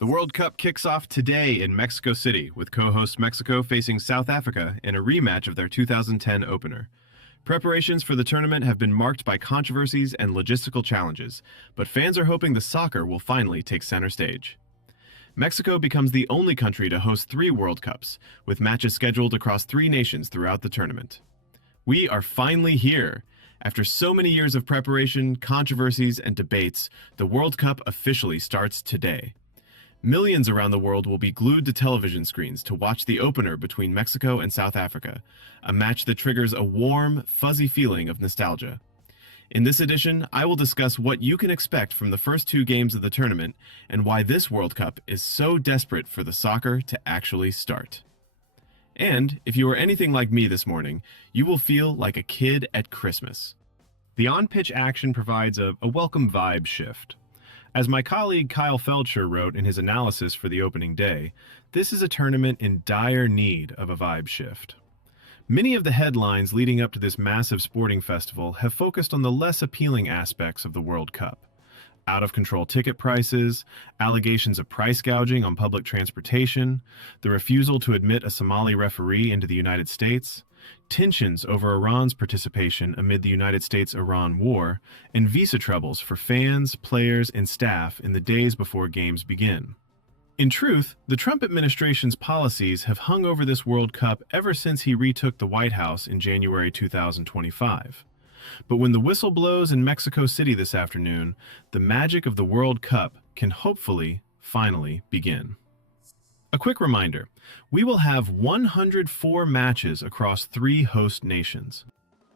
The World Cup kicks off today in Mexico City, with co-host Mexico facing South Africa in a rematch of their 2010 opener. Preparations for the tournament have been marked by controversies and logistical challenges, but fans are hoping the soccer will finally take center stage. Mexico becomes the only country to host 3 World Cups, with matches scheduled across 3 nations throughout the tournament. We are finally here! After so many years of preparation, controversies, and debates, the World Cup officially starts today. Millions around the world will be glued to television screens to watch the opener between Mexico and South Africa, a match that triggers a warm, fuzzy feeling of nostalgia. In this edition, I will discuss what you can expect from the first 2 games of the tournament and why this World Cup is so desperate for the soccer to actually start. And, if you are anything like me this morning, you will feel like a kid at Christmas. The on-pitch action provides a welcome vibe shift. As my colleague Kyle Feldscher wrote in his analysis for the opening day, this is a tournament in dire need of a vibe shift. Many of the headlines leading up to this massive sporting festival have focused on the less appealing aspects of the World Cup. Out-of-control ticket prices, allegations of price gouging on public transportation, the refusal to admit a Somali referee into the United States, tensions over Iran's participation amid the United States-Iran war, and visa troubles for fans, players, and staff in the days before games begin. In truth, the Trump administration's policies have hung over this World Cup ever since he retook the White House in January 2025. But when the whistle blows in Mexico City this afternoon, the magic of the World Cup can hopefully finally begin. A quick reminder, we will have 104 matches across 3 host nations.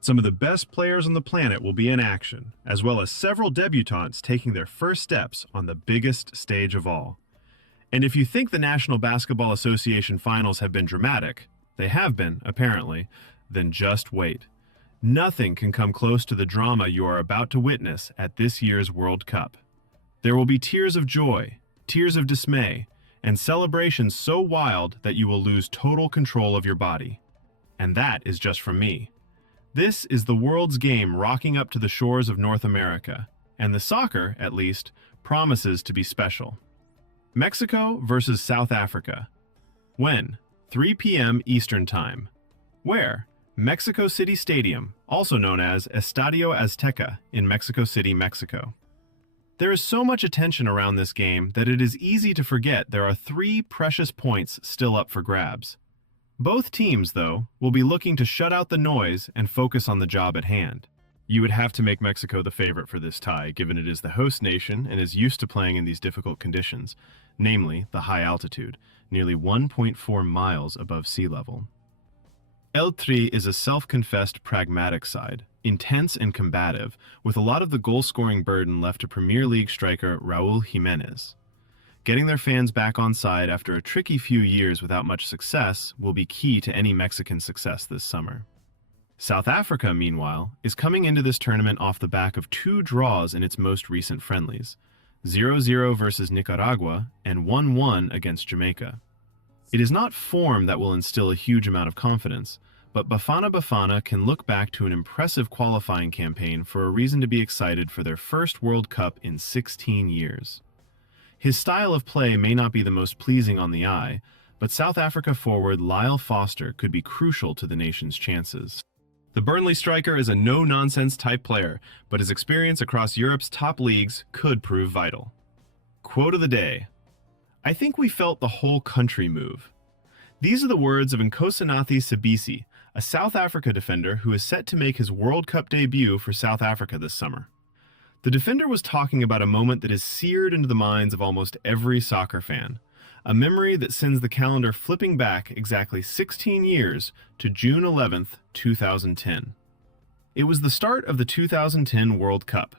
Some of the best players on the planet will be in action, as well as several debutantes taking their first steps on the biggest stage of all. And if you think the National Basketball Association finals have been dramatic, they have been, apparently, then just wait. Nothing can come close to the drama you are about to witness at this year's World Cup. There will be tears of joy, tears of dismay, and celebrations so wild that you will lose total control of your body. And that is just from me. This is the world's game rocking up to the shores of North America, and the soccer, at least, promises to be special. Mexico versus South Africa. When? 3 p.m. Eastern Time. Where? Mexico City Stadium, also known as Estadio Azteca in Mexico City, Mexico. There is so much attention around this game that it is easy to forget there are 3 precious points still up for grabs. Both teams, though, will be looking to shut out the noise and focus on the job at hand. You would have to make Mexico the favorite for this tie, given it is the host nation and is used to playing in these difficult conditions, namely the high altitude, nearly 1.4 miles above sea level. El Tri is a self-confessed pragmatic side, intense and combative, with a lot of the goal-scoring burden left to Premier League striker Raúl Jiménez. Getting their fans back on side after a tricky few years without much success will be key to any Mexican success this summer. South Africa, meanwhile, is coming into this tournament off the back of 2 draws in its most recent friendlies, 0-0 versus Nicaragua and 1-1 against Jamaica. It is not form that will instill a huge amount of confidence, but Bafana Bafana can look back to an impressive qualifying campaign for a reason to be excited for their first World Cup in 16 years. His style of play may not be the most pleasing on the eye, but South Africa forward Lyle Foster could be crucial to the nation's chances. The Burnley striker is a no-nonsense type player, but his experience across Europe's top leagues could prove vital. Quote of the day: I think we felt the whole country move. These are the words of Nkosinathi Sibisi, a South Africa defender who is set to make his World Cup debut for South Africa this summer. The defender was talking about a moment that is seared into the minds of almost every soccer fan, a memory that sends the calendar flipping back exactly 16 years to June 11th, 2010. It was the start of the 2010 World Cup.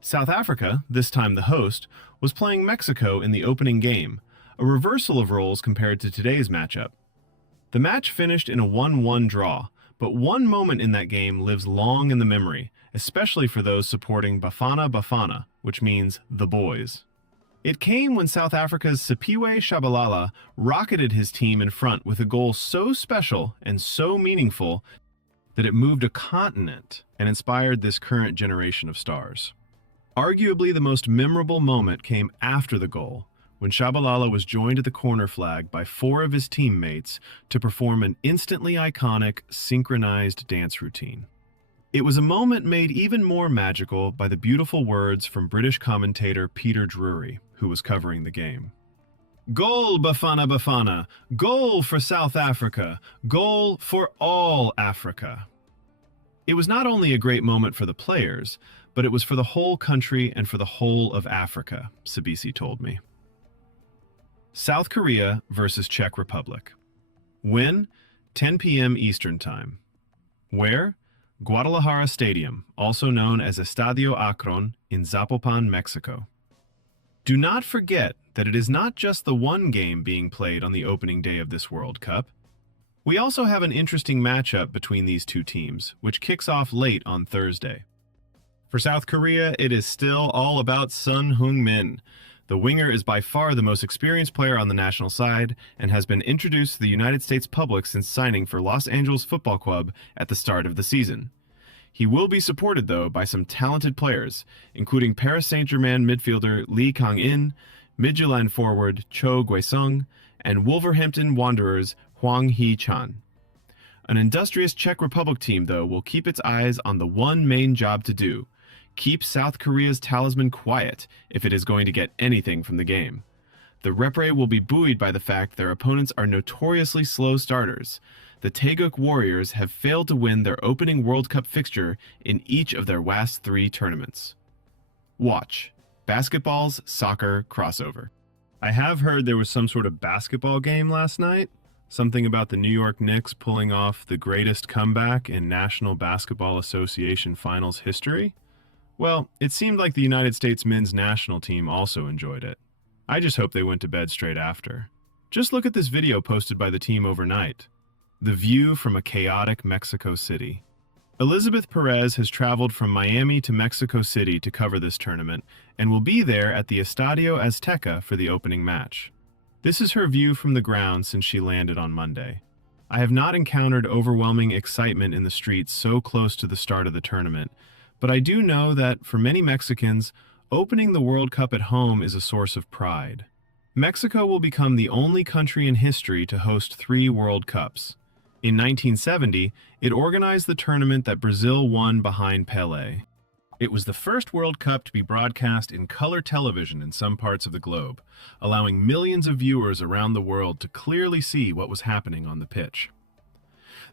South Africa, this time the host, was playing Mexico in the opening game, a reversal of roles compared to today's matchup. The match finished in a 1-1 draw, but one moment in that game lives long in the memory, especially for those supporting Bafana Bafana, which means the boys. It came when South Africa's Sipiwe Shabalala rocketed his team in front with a goal so special and so meaningful that it moved a continent and inspired this current generation of stars. Arguably the most memorable moment came after the goal, when Shabalala was joined at the corner flag by four of his teammates to perform an instantly iconic, synchronized dance routine. It was a moment made even more magical by the beautiful words from British commentator Peter Drury, who was covering the game. Goal, Bafana Bafana! Goal for South Africa! Goal for all Africa! It was not only a great moment for the players, but it was for the whole country and for the whole of Africa, Sabisi told me. South Korea versus Czech Republic. When? 10 p.m. Eastern Time. Where? Guadalajara Stadium, also known as Estadio Akron, in Zapopan, Mexico. Do not forget that it is not just the one game being played on the opening day of this World Cup. We also have an interesting matchup between these two teams, which kicks off late on Thursday. For South Korea, it is still all about Son Heung-min. The winger is by far the most experienced player on the national side and has been introduced to the United States public since signing for Los Angeles Football Club at the start of the season. He will be supported, though, by some talented players, including Paris Saint-Germain midfielder Lee Kang-in, Midtjylland forward Cho Gui-sung, and Wolverhampton Wanderers Hwang Hee-chan. An industrious Czech Republic team, though, will keep its eyes on the one main job to do: keep South Korea's talisman quiet if it is going to get anything from the game. The Repre will be buoyed by the fact their opponents are notoriously slow starters. The Taeguk Warriors have failed to win their opening World Cup fixture in each of their last 3 tournaments. Watch. Basketball's soccer crossover. I have heard there was some sort of basketball game last night. Something about the New York Knicks pulling off the greatest comeback in National Basketball Association Finals history. Well, it seemed like the United States men's national team also enjoyed it. I just hope they went to bed straight after. Just look at this video posted by the team overnight. The view from a chaotic Mexico City. Elizabeth Perez has traveled from Miami to Mexico City to cover this tournament and will be there at the Estadio Azteca for the opening match. This is her view from the ground since she landed on Monday. I have not encountered overwhelming excitement in the streets so close to the start of the tournament, but I do know that for many Mexicans, opening the World Cup at home is a source of pride. Mexico will become the only country in history to host 3 World Cups. In 1970, it organized the tournament that Brazil won behind Pelé. It was the first World Cup to be broadcast in color television in some parts of the globe, allowing millions of viewers around the world to clearly see what was happening on the pitch.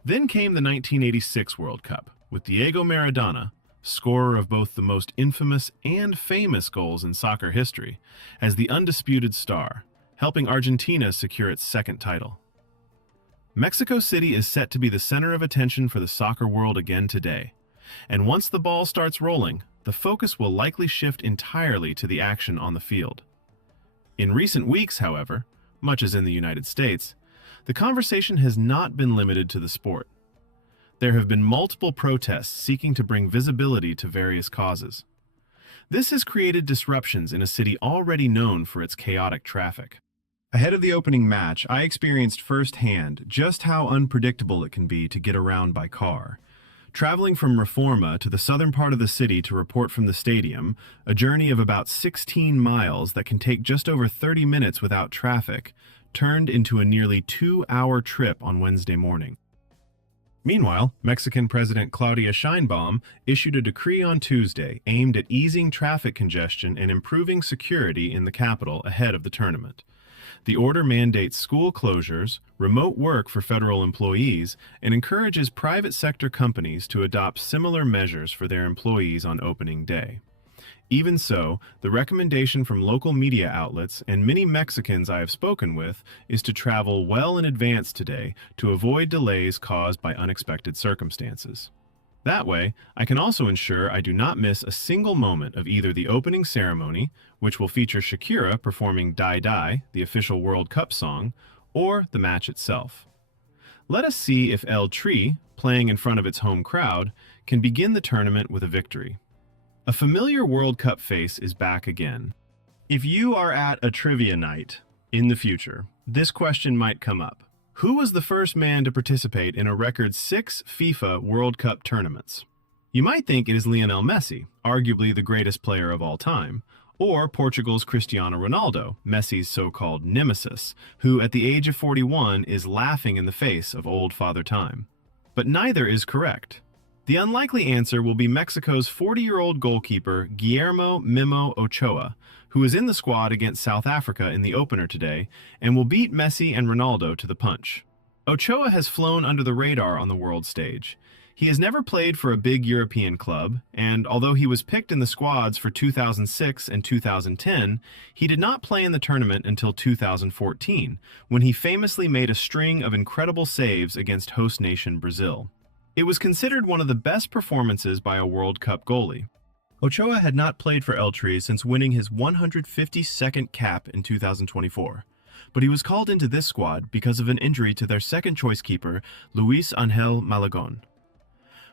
Then came the 1986 World Cup, with Diego Maradona, scorer of both the most infamous and famous goals in soccer history, as the undisputed star, helping Argentina secure its 2nd title. Mexico City is set to be the center of attention for the soccer world again today, and once the ball starts rolling, the focus will likely shift entirely to the action on the field. In recent weeks, however, much as in the United States, the conversation has not been limited to the sport. There have been multiple protests seeking to bring visibility to various causes. This has created disruptions in a city already known for its chaotic traffic. Ahead of the opening match, I experienced firsthand just how unpredictable it can be to get around by car. Traveling from Reforma to the southern part of the city to report from the stadium, a journey of about 16 miles that can take just over 30 minutes without traffic, turned into a nearly 2-hour trip on Wednesday morning. Meanwhile, Mexican President Claudia Sheinbaum issued a decree on Tuesday aimed at easing traffic congestion and improving security in the capital ahead of the tournament. The order mandates school closures, remote work for federal employees, and encourages private sector companies to adopt similar measures for their employees on opening day. Even so, the recommendation from local media outlets and many Mexicans I have spoken with is to travel well in advance today to avoid delays caused by unexpected circumstances. That way, I can also ensure I do not miss a single moment of either the opening ceremony, which will feature Shakira performing Die Die, the official World Cup song, or the match itself. Let us see if El Tri, playing in front of its home crowd, can begin the tournament with a victory. A familiar World Cup face is back again. If you are at a trivia night in the future, this question might come up. Who was the first man to participate in a record 6 FIFA World Cup tournaments? You might think it is Lionel Messi, arguably the greatest player of all time, or Portugal's Cristiano Ronaldo, Messi's so-called nemesis, who at the age of 41 is laughing in the face of old Father Time. But neither is correct. The unlikely answer will be Mexico's 40-year-old goalkeeper Guillermo Mimo Ochoa, who is in the squad against South Africa in the opener today and will beat Messi and Ronaldo to the punch. Ochoa has flown under the radar on the world stage. He has never played for a big European club, and although he was picked in the squads for 2006 and 2010, he did not play in the tournament until 2014, when he famously made a string of incredible saves against host nation Brazil. It was considered one of the best performances by a World Cup goalie. Ochoa had not played for El Tri since winning his 152nd cap in 2024, but he was called into this squad because of an injury to their second-choice keeper, Luis Angel Malagón.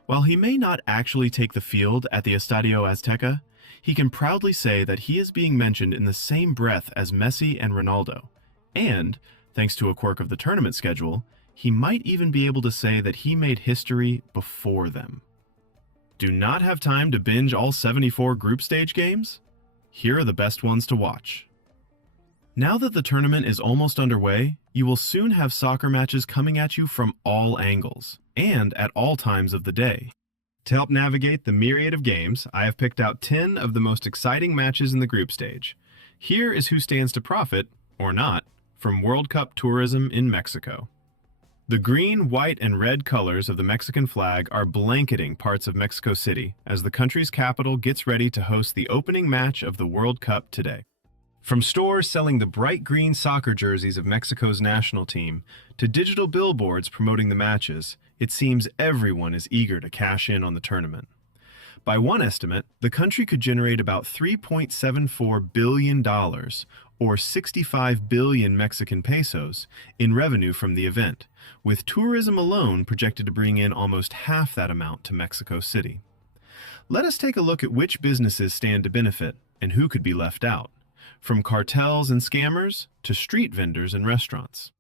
While he may not actually take the field at the Estadio Azteca, he can proudly say that he is being mentioned in the same breath as Messi and Ronaldo. And, thanks to a quirk of the tournament schedule, he might even be able to say that he made history before them. Do not have time to binge all 74 group stage games? Here are the best ones to watch. Now that the tournament is almost underway, you will soon have soccer matches coming at you from all angles, and at all times of the day. To help navigate the myriad of games, I have picked out 10 of the most exciting matches in the group stage. Here is who stands to profit, or not, from World Cup tourism in Mexico. The green, white, and red colors of the Mexican flag are blanketing parts of Mexico City as the country's capital gets ready to host the opening match of the World Cup today. From stores selling the bright green soccer jerseys of Mexico's national team to digital billboards promoting the matches, it seems everyone is eager to cash in on the tournament. By one estimate, the country could generate about $3.74 billion, or 65 billion Mexican pesos, in revenue from the event, with tourism alone projected to bring in almost half that amount to Mexico City. Let us take a look at which businesses stand to benefit and who could be left out, from cartels and scammers to street vendors and restaurants.